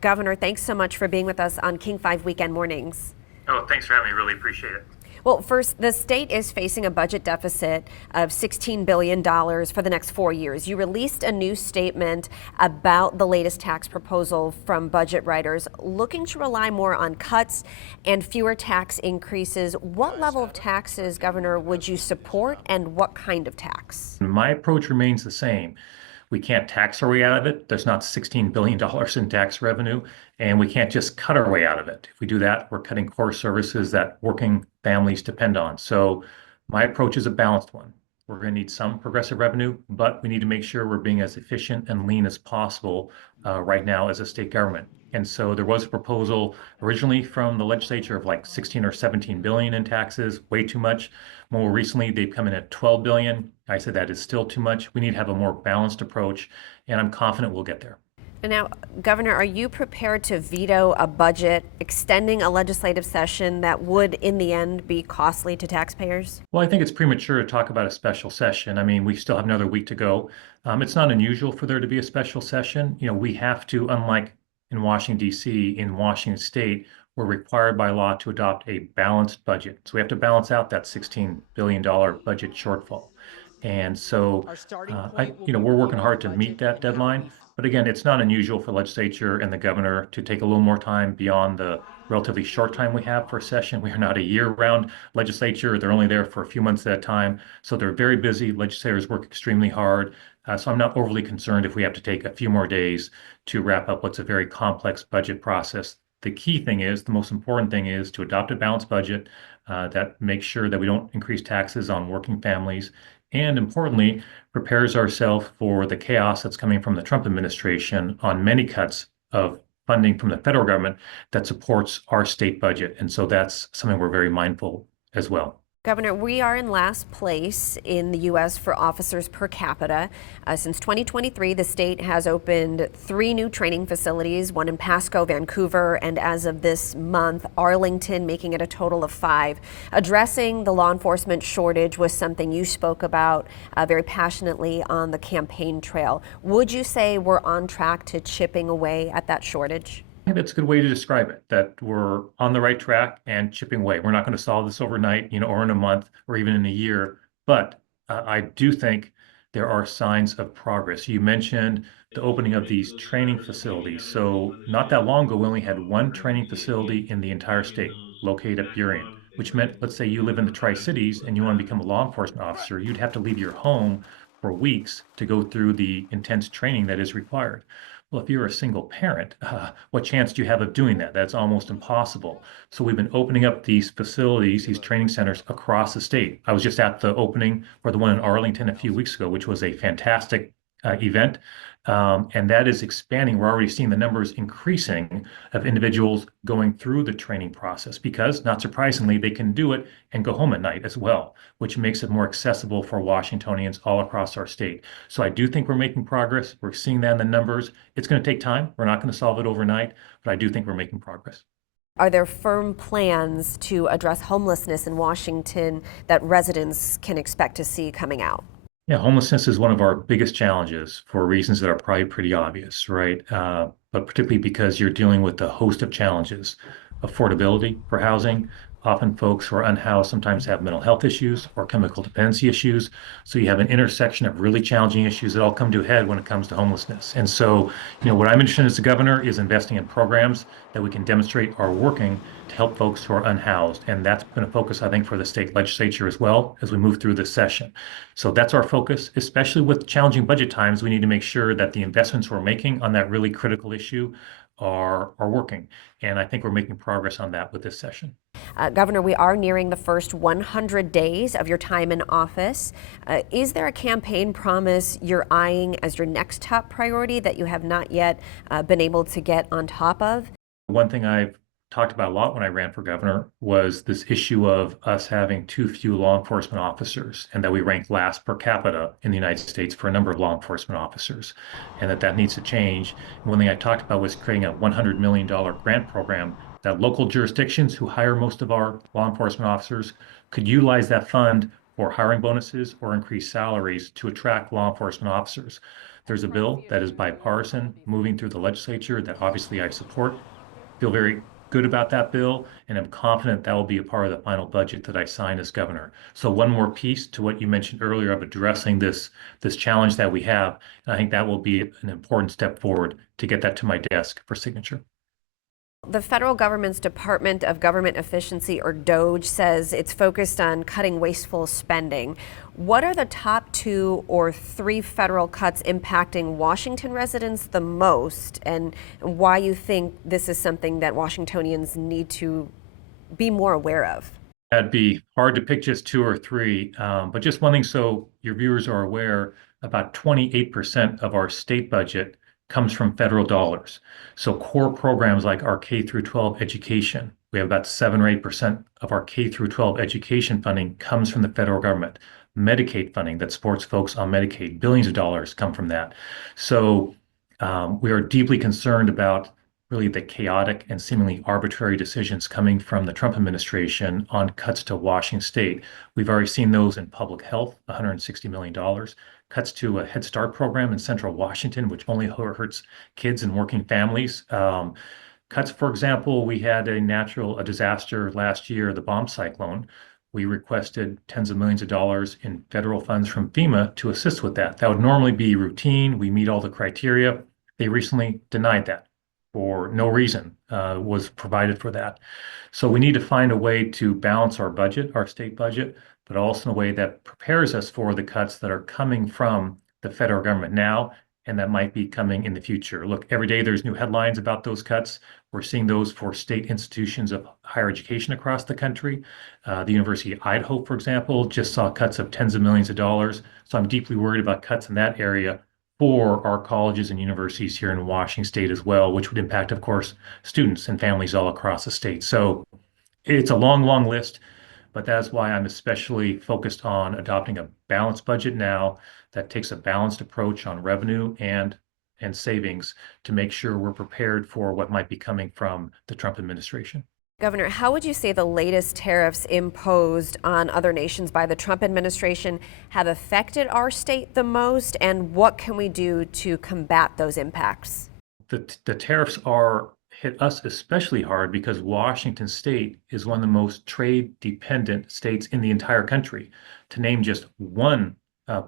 Governor, thanks so much for being with us on King 5 Weekend Mornings. Oh, thanks for having me. Really appreciate it. Well, first, the state is facing a budget deficit of $16 billion for the next 4 years. You released a new statement about the latest tax proposal from budget writers, looking to rely more on cuts and fewer tax increases. What level of taxes, Governor, would you support, and what kind of tax? My approach remains the same. We can't tax our way out of it. There's not $16 billion in tax revenue, and we can't just cut our way out of it. If we do that, we're cutting core services that working families depend on. So my approach is a balanced one. We're going to need some progressive revenue, but we need to make sure we're being as efficient and lean as possible right now as a state government. And so there was a proposal originally from the legislature of like 16 or 17 billion in taxes, way too much. More recently, they've come in at 12 billion. I said that is still too much. We need to have a more balanced approach, and I'm confident we'll get there. And now, Governor, are you prepared to veto a budget extending a legislative session that would, in the end, be costly to taxpayers? Well, I think it's premature to talk about a special session. I mean, we still have another week to go. It's not unusual for there to be a special session. We have to, unlike in Washington, D.C., in Washington State, we're required by law to adopt a balanced budget. So we have to balance out that $16 billion budget shortfall. And so, we're working hard to meet that deadline. But again, it's not unusual for the legislature and the governor to take a little more time beyond the relatively short time we have for a session. We are not a year-round legislature. They're only there for a few months at a time. So they're very busy. Legislators work extremely hard. So I'm not overly concerned if we have to take a few more days to wrap up what's a very complex budget process. The key thing is, the most important thing is to adopt a balanced budget that makes sure that we don't increase taxes on working families, and importantly, prepares ourselves for the chaos that's coming from the Trump administration on many cuts of funding from the federal government that supports our state budget. And so that's something we're very mindful as well. Governor, we are in last place in the U.S. for officers per capita. Since 2023, the state has opened 3 new training facilities, one in Pasco, Vancouver, and as of this month, Arlington, making it a total of 5. Addressing the law enforcement shortage was something you spoke about very passionately on the campaign trail. Would you say we're on track to chipping away at that shortage? I think that's a good way to describe it, that we're on the right track and chipping away. We're not going to solve this overnight, or in a month or even in a year, but I do think there are signs of progress. You mentioned the opening of these training facilities. So not that long ago, we only had one training facility in the entire state located at Burien, which meant, let's say you live in the Tri-Cities and you want to become a law enforcement officer, you'd have to leave your home for weeks to go through the intense training that is required. Well, if you're a single parent, what chance do you have of doing that? That's almost impossible. So we've been opening up these facilities, these training centers across the state. I was just at the opening for the one in Arlington a few weeks ago, which was a fantastic event. And that is expanding. We're already seeing the numbers increasing of individuals going through the training process because, not surprisingly, they can do it and go home at night as well, which makes it more accessible for Washingtonians all across our state. So I do think we're making progress. We're seeing that in the numbers. It's going to take time. We're not going to solve it overnight, but I do think we're making progress. Are there firm plans to address homelessness in Washington that residents can expect to see coming out? Yeah, homelessness is one of our biggest challenges for reasons that are probably pretty obvious, right? But particularly because you're dealing with a host of challenges. Affordability for housing. Often folks who are unhoused sometimes have mental health issues or chemical dependency issues. So you have an intersection of really challenging issues that all come to a head when it comes to homelessness. And so, what I'm interested in as the governor is investing in programs that we can demonstrate are working to help folks who are unhoused. And that's been a focus, I think, for the state legislature as well as we move through this session. So that's our focus, especially with challenging budget times. We need to make sure that the investments we're making on that really critical issue are working. And I think we're making progress on that with this session. Governor, we are nearing the first 100 days of your time in office. Is there a campaign promise you're eyeing as your next top priority that you have not yet been able to get on top of? One thing I've talked about a lot when I ran for governor was this issue of us having too few law enforcement officers and that we rank last per capita in the United States for a number of law enforcement officers and that needs to change. And one thing I talked about was creating a $100 million grant program that local jurisdictions who hire most of our law enforcement officers could utilize that fund for hiring bonuses or increased salaries to attract law enforcement officers. there's a bill that is bipartisan moving through the legislature that obviously I support. Feel very good about that bill, and I'm confident that will be a part of the final budget that I sign as governor. So one more piece to what you mentioned earlier of addressing this challenge that we have, and I think that will be an important step forward to get that to my desk for signature. The federal government's Department of Government Efficiency, or DOGE, says it's focused on cutting wasteful spending. What are the top 2 or 3 federal cuts impacting Washington residents the most, and why you think this is something that Washingtonians need to be more aware of? That'd be hard to pick just 2 or 3, but just one thing so your viewers are aware, about 28% of our state budget comes from federal dollars. So core programs like our K through 12 education, we have about 7 or 8% of our K through 12 education funding comes from the federal government. Medicaid funding that supports folks on Medicaid, billions of dollars come from that. So we are deeply concerned about really the chaotic and seemingly arbitrary decisions coming from the Trump administration on cuts to Washington State. We've already seen those in public health, $160 million, cuts to a Head Start program in Central Washington, which only hurts kids and working families. Cuts, for example, we had a disaster last year, the bomb cyclone. We requested tens of millions of dollars in federal funds from FEMA to assist with that. That would normally be routine. We meet all the criteria. They recently denied that for no reason was provided for that. So we need to find a way to balance our budget, our state budget, but also in a way that prepares us for the cuts that are coming from the federal government now and that might be coming in the future. Look, every day there's new headlines about those cuts. We're seeing those for state institutions of higher education across the country. The University of Idaho, for example, just saw cuts of tens of millions of dollars. So I'm deeply worried about cuts in that area for our colleges and universities here in Washington State as well, which would impact, of course, students and families all across the state. So it's a long, long list, but that's why I'm especially focused on adopting a balanced budget now that takes a balanced approach on revenue and savings to make sure we're prepared for what might be coming from the Trump administration. Governor, how would you say the latest tariffs imposed on other nations by the Trump administration have affected our state the most, and what can we do to combat those impacts? The tariffs are hit us especially hard because Washington State is one of the most trade-dependent states in the entire country. To name just one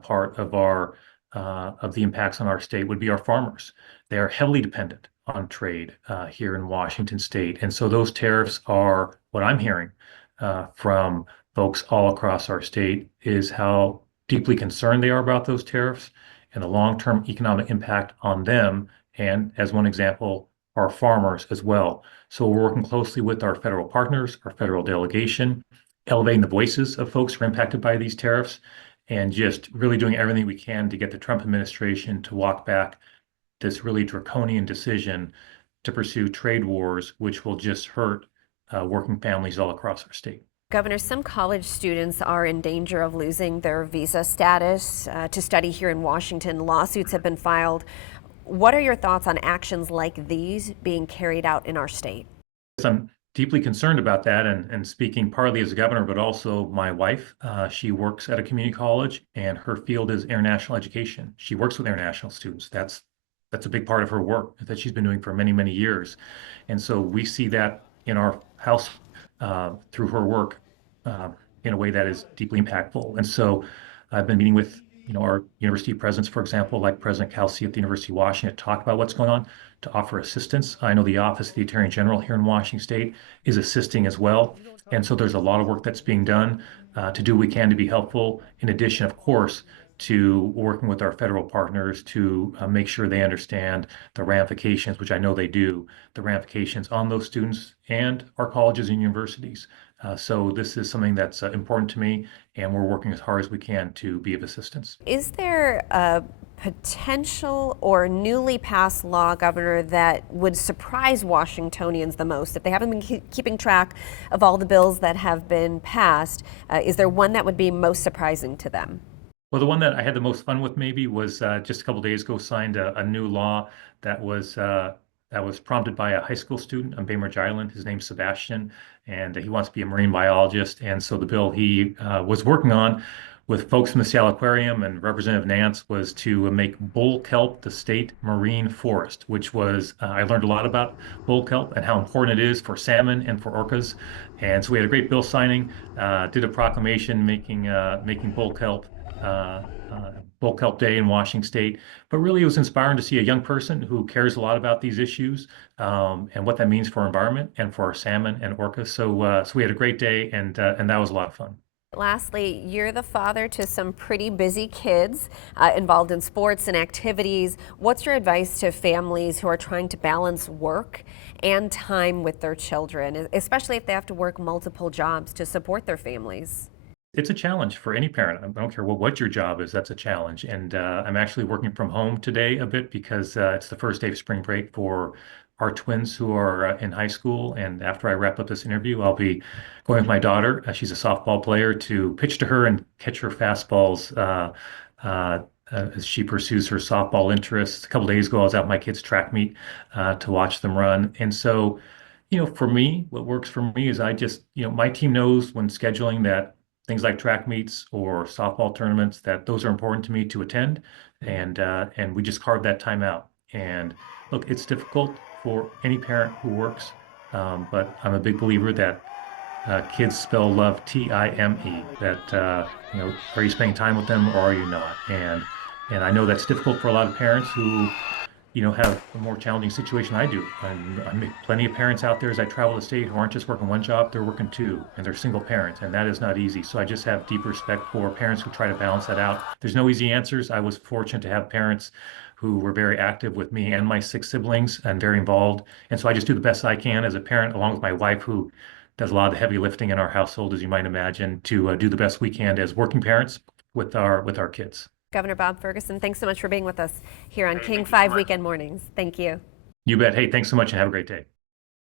part of the impacts on our state would be our farmers. They are heavily dependent on trade here in Washington State. And so those tariffs are what I'm hearing from folks all across our state is how deeply concerned they are about those tariffs and the long-term economic impact on them. And as one example, our farmers as well. So we're working closely with our federal partners, our federal delegation, elevating the voices of folks who are impacted by these tariffs, and just really doing everything we can to get the Trump administration to walk back this really draconian decision to pursue trade wars, which will just hurt working families all across our state. Governor, some college students are in danger of losing their visa status to study here in Washington. Lawsuits have been filed. What are your thoughts on actions like these being carried out in our state? I'm deeply concerned about that, and speaking partly as a governor, but also my wife. She works at a community college, and her field is international education. She works with international students. That's a big part of her work that she's been doing for many, many years. And so we see that in our house through her work in a way that is deeply impactful. And so I've been meeting with our university presidents, for example, like President Kelsey at the University of Washington, to talk about what's going on, to offer assistance. I know the Office of the Attorney General here in Washington State is assisting as well. And so there's a lot of work that's being done to do what we can to be helpful, in addition, of course, to working with our federal partners to make sure they understand the ramifications, which I know they do, the ramifications on those students and our colleges and universities. So this is something that's important to me, and we're working as hard as we can to be of assistance. Is there a potential or newly passed law, Governor, that would surprise Washingtonians the most? If they haven't been keeping track of all the bills that have been passed, is there one that would be most surprising to them? Well, the one that I had the most fun with maybe was just a couple days ago signed a new law that was prompted by a high school student on Bainbridge Island. His name's Sebastian, and he wants to be a marine biologist. And so the bill he was working on with folks from the Seattle Aquarium and Representative Nance was to make bull kelp the state marine forest, which was, I learned a lot about bull kelp and how important it is for salmon and for orcas. And so we had a great bill signing, did a proclamation making uh, uh, Bull Kelp Day in Washington State. But really, it was inspiring to see a young person who cares a lot about these issues and what that means for our environment and for our salmon and orcas. So we had a great day, and that was a lot of fun. Lastly, you're the father to some pretty busy kids involved in sports and activities. What's your advice to families who are trying to balance work and time with their children, especially if they have to work multiple jobs to support their families? It's a challenge for any parent. I don't care what your job is, that's a challenge. And I'm actually working from home today a bit because it's the first day of spring break for our twins who are in high school. And after I wrap up this interview, I'll be going with my daughter. She's a softball player to pitch to her and catch her fastballs as she pursues her softball interests. A couple days ago, I was at my kids' track meet to watch them run. And so, for me, what works for me is I just, my team knows when scheduling that things like track meets or softball tournaments that those are important to me to attend, and we just carve that time out. And look, it's difficult for any parent who works, but I'm a big believer that kids spell love Time. That are you spending time with them or are you not? And I know that's difficult for a lot of parents who have a more challenging situation I do. I meet plenty of parents out there as I travel the state who aren't just working one job, they're working two, and they're single parents, and that is not easy. So I just have deep respect for parents who try to balance that out. There's no easy answers. I was fortunate to have parents who were very active with me and my six siblings and very involved. And so I just do the best I can as a parent, along with my wife, who does a lot of the heavy lifting in our household, as you might imagine, to do the best we can as working parents with our kids. Governor Bob Ferguson, thanks so much for being with us here on Hey, King thank you so 5 much. Weekend Mornings. Thank you. You bet. Hey, thanks so much and have a great day.